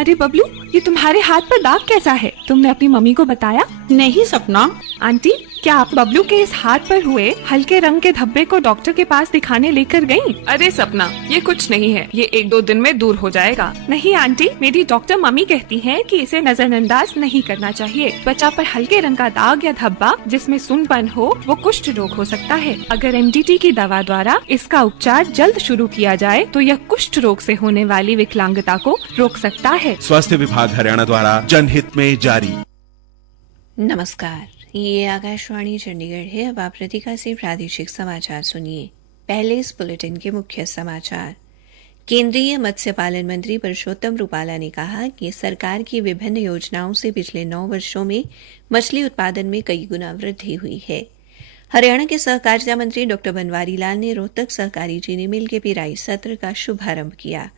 अरे बबलू, ये तुम्हारे हाथ पर दाग कैसा है? तुमने अपनी मम्मी को बताया? नहीं सपना। आंटी, क्या आप बबलू के इस हाथ पर हुए हल्के रंग के धब्बे को डॉक्टर के पास दिखाने लेकर गयी? अरे सपना, ये कुछ नहीं है, ये 1-2 दिन में दूर हो जाएगा। नहीं आंटी, मेरी डॉक्टर मम्मी कहती है कि इसे नजरअंदाज नहीं करना चाहिए। त्वचा पर हल्के रंग का दाग या धब्बा जिसमें सुनपन हो, वो कुष्ठ रोग हो सकता है। अगर MDT की दवा द्वारा इसका उपचार जल्द शुरू किया जाए तो यह कुष्ठ रोग से होने वाली विकलांगता को रोक सकता है। स्वास्थ्य विभाग हरियाणा द्वारा जनहित में जारी। नमस्कार, ये आकाशवाणी चंडीगढ़ है। अब आप प्रतिका से प्रादेशिक समाचार सुनिए। पहले इस बुलेटिन के मुख्य समाचार। केंद्रीय मत्स्य पालन मंत्री परषोत्तम रूपाला ने कहा कि सरकार की विभिन्न योजनाओं से पिछले 9 वर्षों में मछली उत्पादन में कई गुना वृद्धि हुई है। हरियाणा के सहकारिता मंत्री डॉ बनवारी लाल ने रोहतक सहकारी चीनी मिल के पिराई सत्र का शुभारंभ किया।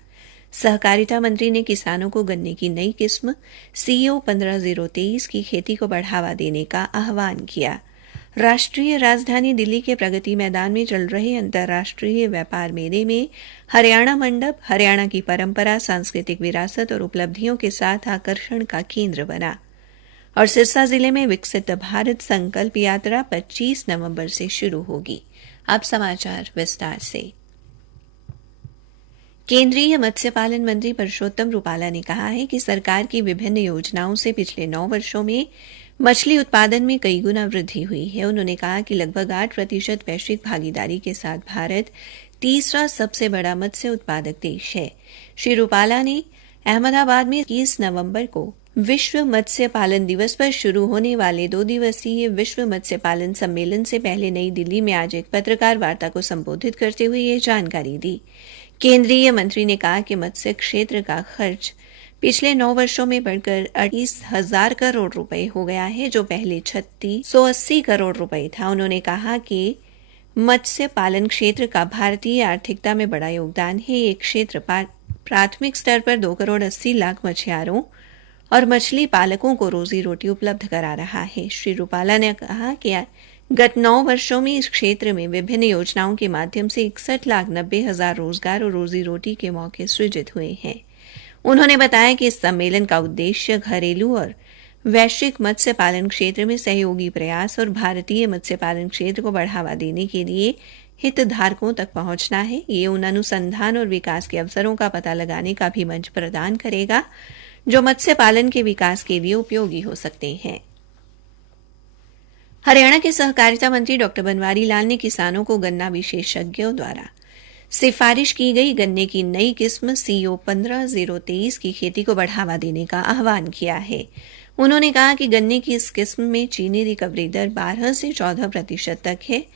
सहकारिता मंत्री ने किसानों को गन्ने की नई किस्म CO 15023 की खेती को बढ़ावा देने का आह्वान किया। राष्ट्रीय राजधानी दिल्ली के प्रगति मैदान में चल रहे अंतर्राष्ट्रीय व्यापार मेले में हरियाणा मंडप हरियाणा की परंपरा, सांस्कृतिक विरासत और उपलब्धियों के साथ आकर्षण का केंद्र बना। और सिरसा जिले में विकसित भारत संकल्प यात्रा 25 नवंबर से शुरू होगी। अब समाचार विस्तार से। केंद्रीय मत्स्य पालन मंत्री परषोत्तम रूपाला ने कहा है कि सरकार की विभिन्न योजनाओं से पिछले 9 वर्षों में मछली उत्पादन में कई गुना वृद्धि हुई है। उन्होंने कहा कि लगभग 8% वैश्विक भागीदारी के साथ भारत तीसरा सबसे बड़ा मत्स्य उत्पादक देश है। श्री रूपाला ने अहमदाबाद में 21 नवंबर को विश्व मत्स्य पालन दिवस पर शुरू होने वाले 2 दिवसीय विश्व मत्स्य पालन सम्मेलन से पहले नई दिल्ली में आज एक पत्रकार वार्ता को संबोधित करते हुए ये जानकारी दी। केंद्रीय मंत्री ने कहा कि मत्स्य क्षेत्र का खर्च पिछले 9 वर्षों में बढ़कर 38,000 करोड़ रुपए हो गया है, जो पहले 3680 करोड़ रुपए था। उन्होंने कहा कि मत्स्य पालन क्षेत्र का भारतीय आर्थिकता में बड़ा योगदान है। ये क्षेत्र प्राथमिक स्तर पर 2 करोड़ 80 लाख मछुआरों और मछली पालकों को रोजी रोटी उपलब्ध करा रहा है। श्री रूपाला ने कहा कि गत 9 वर्षों में इस क्षेत्र में विभिन्न योजनाओं के माध्यम से 61,90,000 रोजगार और रोजी रोटी के मौके सृजित हुए हैं। उन्होंने बताया कि इस सम्मेलन का उद्देश्य घरेलू और वैश्विक मत्स्य पालन क्षेत्र में सहयोगी प्रयास और भारतीय मत्स्य पालन क्षेत्र को बढ़ावा देने के लिए हितधारकों तक पहुंचना है। ये उन अनुसंधान और विकास के अवसरों का पता लगाने का भी मंच प्रदान करेगा जो मत्स्य पालन के विकास के लिए उपयोगी हो सकते हैं। हरियाणा के सहकारिता मंत्री डॉ बनवारी लाल ने किसानों को गन्ना विशेषज्ञों द्वारा सिफारिश की गई गन्ने की नई किस्म CO 15023 की खेती को बढ़ावा देने का आह्वान किया है। उन्होंने कहा कि गन्ने की इस किस्म में चीनी रिकवरी दर 12 से 14% तक है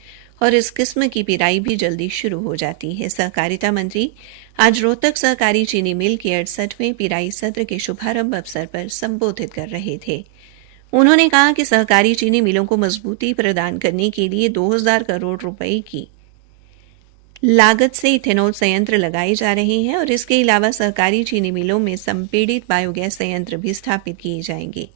और इस किस्म की पिराई भी जल्दी शुरू हो जाती है। सहकारिता मंत्री आज रोहतक सहकारी चीनी मिल के 68वें पिराई सत्र के शुभारंभ अवसर पर संबोधित कर रहे थे। उन्होंने कहा कि सहकारी चीनी मिलों को मजबूती प्रदान करने के लिए 2000 करोड़ रुपए की लागत से इथेनॉल संयंत्र लगाए जा रहे हैं और इसके अलावा सहकारी चीनी मिलों में संपीड़ित बायोगैस संयंत्र भी स्थापित किए जाएंगे।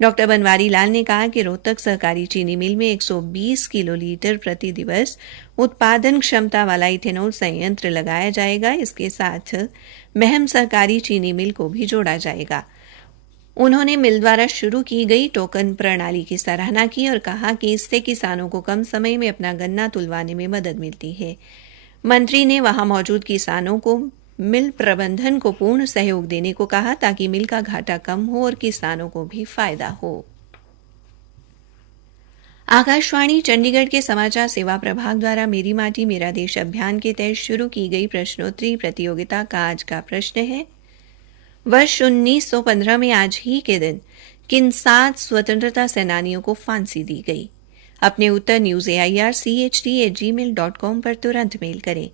डॉ बनवारी लाल ने कहा कि रोहतक सहकारी चीनी मिल में 120 किलोलीटर प्रति दिवस उत्पादन क्षमता वाला इथेनॉल संयंत्र लगाया जाएगा। इसके साथ महम सहकारी चीनी मिल को भी जोड़ा जाएगा। उन्होंने मिल द्वारा शुरू की गई टोकन प्रणाली की सराहना की और कहा कि इससे किसानों को कम समय में अपना गन्ना तुलवाने में मदद मिलती है। मंत्री ने वहां मौजूद किसानों को मिल प्रबंधन को पूर्ण सहयोग देने को कहा ताकि मिल का घाटा कम हो और किसानों को भी फायदा हो। आकाशवाणी चंडीगढ़ के समाचार सेवा प्रभाग द्वारा मेरी माटी मेरा देश अभियान के तहत शुरू की गई प्रश्नोत्तरी प्रतियोगिता का आज का प्रश्न है, वर्ष 1915 में आज ही के दिन किन 7 स्वतंत्रता सेनानियों को फांसी दी गई? अपने उत्तर newsairchd@gmail.com पर तुरंत मेल करें।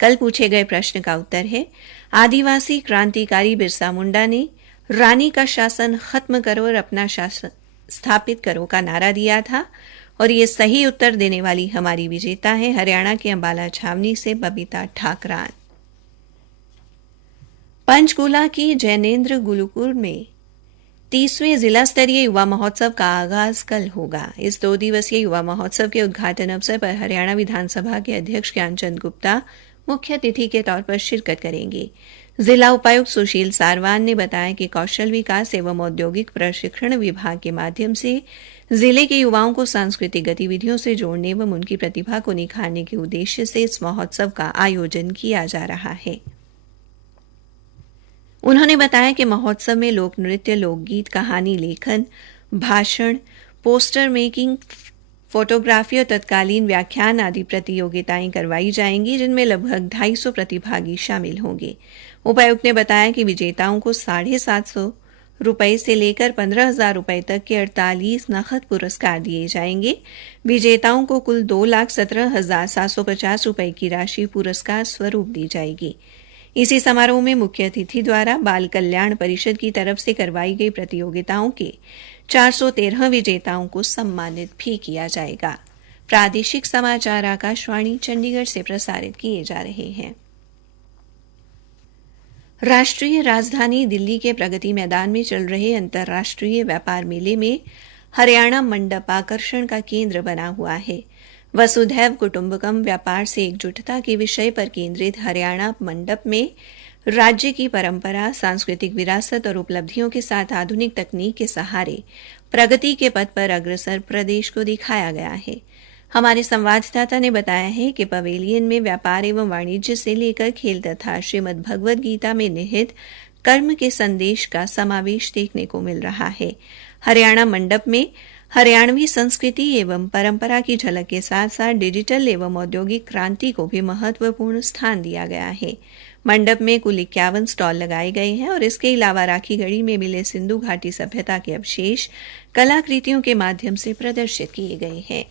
कल पूछे गए प्रश्न का उत्तर है, आदिवासी क्रांतिकारी बिरसा मुंडा ने रानी का शासन खत्म करो और अपना शासन स्थापित करो का नारा दिया था और ये सही उत्तर देने वाली हमारी विजेता है हरियाणा के अंबाला छावनी से बबीता ठाकरान। पंचकूला की जैनेन्द्र गुरुकुल में 30वें जिला स्तरीय युवा महोत्सव का आगाज कल होगा। इस 2 दिवसीय युवा महोत्सव के उद्घाटन अवसर पर हरियाणा विधानसभा के अध्यक्ष ज्ञानचंद गुप्ता मुख्य अतिथि के तौर पर शिरकत करेंगे। जिला उपायुक्त सुशील सारवान ने बताया कि कौशल विकास एवं औद्योगिक प्रशिक्षण विभाग के माध्यम से जिले के युवाओं को सांस्कृतिक गतिविधियों से जोड़ने एवं उनकी प्रतिभा को निखारने के उद्देश्य से इस महोत्सव का आयोजन किया जा रहा है। उन्होंने बताया कि महोत्सव में लोक नृत्य, लोकगीत, कहानी लेखन, भाषण, पोस्टर मेकिंग, फोटोग्राफी और तत्कालीन व्याख्यान आदि प्रतियोगिताएं करवाई जाएंगी, जिनमें लगभग 250 प्रतिभागी शामिल होंगे। उपायुक्त ने बताया कि विजेताओं को 750 रुपए से लेकर 15,000 रुपए तक के 48 नकद पुरस्कार दिए जाएंगे। विजेताओं को कुल 2,17,750 रुपए की राशि पुरस्कार स्वरूप दी जाएगी। इसी समारोह में मुख्य अतिथि द्वारा बाल कल्याण परिषद की तरफ से करवाई गई प्रतियोगिताओं के 413 विजेताओं को सम्मानित भी किया जाएगा। प्रादेशिक समाचार आकाशवाणी चंडीगढ़ से प्रसारित किए जा रहे हैं। राष्ट्रीय राजधानी दिल्ली के प्रगति मैदान में चल रहे अंतर्राष्ट्रीय व्यापार मेले में हरियाणा मंडप आकर्षण का केंद्र बना हुआ है। वसुधैव कुटुंबकम व्यापार से एकजुटता के विषय पर केंद्रित हरियाणा मंडप में राज्य की परंपरा, सांस्कृतिक विरासत और उपलब्धियों के साथ आधुनिक तकनीक के सहारे प्रगति के पथ पर अग्रसर प्रदेश को दिखाया गया है। हमारे संवाददाता ने बताया है कि पवेलियन में व्यापार एवं वाणिज्य से लेकर खेल तथा श्रीमद् भगवद गीता में निहित कर्म के संदेश का समावेश देखने को मिल रहा है। हरियाणा मंडप में हरियाणवी संस्कृति एवं परंपरा की झलक के साथ साथ डिजिटल एवं औद्योगिक क्रांति को भी महत्वपूर्ण स्थान दिया गया है। मंडप में कुल 51 स्टॉल लगाए गए हैं और इसके अलावा राखीगढ़ी में मिले सिंधु घाटी सभ्यता के अवशेष कलाकृतियों के माध्यम से प्रदर्शित किए गए हैं।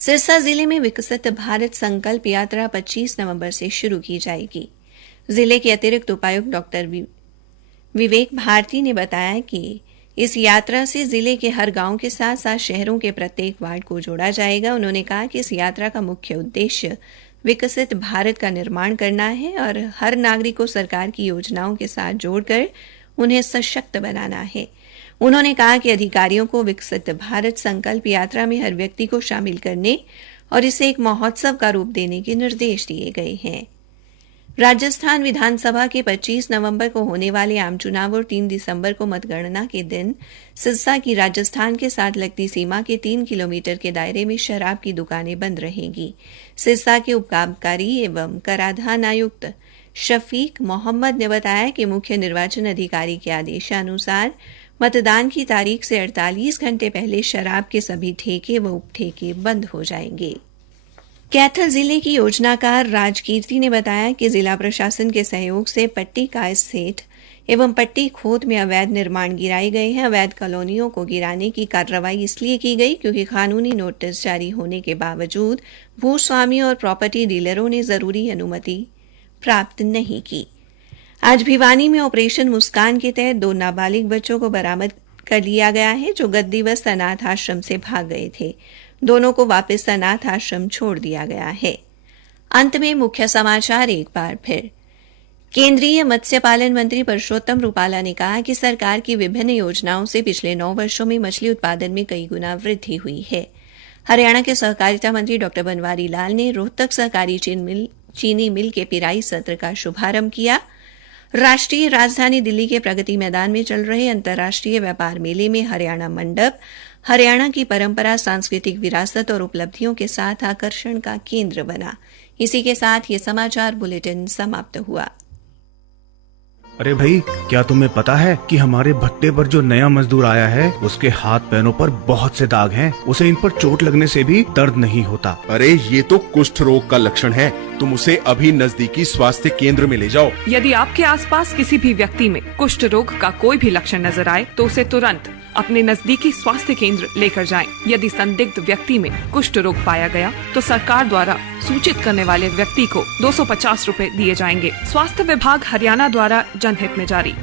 सिरसा जिले में विकसित भारत संकल्प यात्रा 25 नवंबर से शुरू की जाएगी। जिले के अतिरिक्त उपायुक्त डॉक्टर विवेक भारती ने बताया कि इस यात्रा से जिले के हर गांव के साथ साथ शहरों के प्रत्येक वार्ड को जोड़ा जाएगा। उन्होंने कहा कि इस यात्रा का मुख्य उद्देश्य विकसित भारत का निर्माण करना है और हर नागरिक को सरकार की योजनाओं के साथ जोड़कर उन्हें सशक्त बनाना है। उन्होंने कहा कि अधिकारियों को विकसित भारत संकल्प यात्रा में हर व्यक्ति को शामिल करने और इसे एक महोत्सव का रूप देने के निर्देश दिए गए हैं। राजस्थान विधानसभा के 25 नवंबर को होने वाले आम चुनाव और 3 दिसंबर को मतगणना के दिन सिरसा की राजस्थान के साथ लगती सीमा के 3 किलोमीटर के दायरे में शराब की दुकानें बंद रहेंगी। सिरसा के उपआबकारी एवं कराधान आयुक्त शफीक मोहम्मद ने बताया कि मुख्य निर्वाचन अधिकारी के आदेशानुसार मतदान की तारीख से 48 घंटे पहले शराब के सभी ठेके व उपठेके बंद हो जाएंगे। कैथल जिले की योजनाकार राजकीर्ति ने बताया कि जिला प्रशासन के सहयोग से पट्टी का स्थित एवं पट्टी खोद में अवैध निर्माण गिराए गए हैं। अवैध कॉलोनियों को गिराने की कार्रवाई इसलिए की गई क्योंकि कानूनी नोटिस जारी होने के बावजूद भूस्वामी और प्रॉपर्टी डीलरों ने जरूरी अनुमति प्राप्त नहीं की। आज भिवानी में ऑपरेशन मुस्कान के तहत 2 नाबालिग बच्चों को बरामद कर लिया गया है जो गत दिवस अनाथ आश्रम से भाग गए थे। दोनों को वापस अनाथ आश्रम छोड़ दिया गया है। अंत में मुख्य समाचार एक बार फिर। केंद्रीय मत्स्य पालन मंत्री परषोत्तम रूपाला ने कहा कि सरकार की विभिन्न योजनाओं से पिछले 9 वर्षों में मछली उत्पादन में कई गुना वृद्धि हुई है। हरियाणा के सहकारिता मंत्री डॉ बनवारी लाल ने रोहतक सहकारी चीनी मिल के पिराई सत्र का शुभारंभ किया। राष्ट्रीय राजधानी दिल्ली के प्रगति मैदान में चल रहे अंतर्राष्ट्रीय व्यापार मेले में हरियाणा मंडप हरियाणा की परंपरा, सांस्कृतिक विरासत और उपलब्धियों के साथ आकर्षण का केंद्र बना। इसी के साथ ये समाचार बुलेटिन समाप्त हुआ। अरे भाई, क्या तुम्हें पता है कि हमारे भट्टे पर जो नया मजदूर आया है उसके हाथ पैरों पर बहुत से दाग हैं। उसे इन पर चोट लगने से भी दर्द नहीं होता। अरे ये तो कुष्ठ रोग का लक्षण है। तुम उसे अभी नजदीकी स्वास्थ्य केंद्र में ले जाओ। यदि आपके आसपास किसी भी व्यक्ति में कुष्ठ रोग का कोई भी लक्षण नजर आए तो उसे तुरंत अपने नजदीकी स्वास्थ्य केंद्र लेकर जाएं। यदि संदिग्ध व्यक्ति में कुष्ठ रोग पाया गया तो सरकार द्वारा सूचित करने वाले व्यक्ति को 250 रुपए दिए जाएंगे। स्वास्थ्य विभाग हरियाणा द्वारा जनहित में जारी।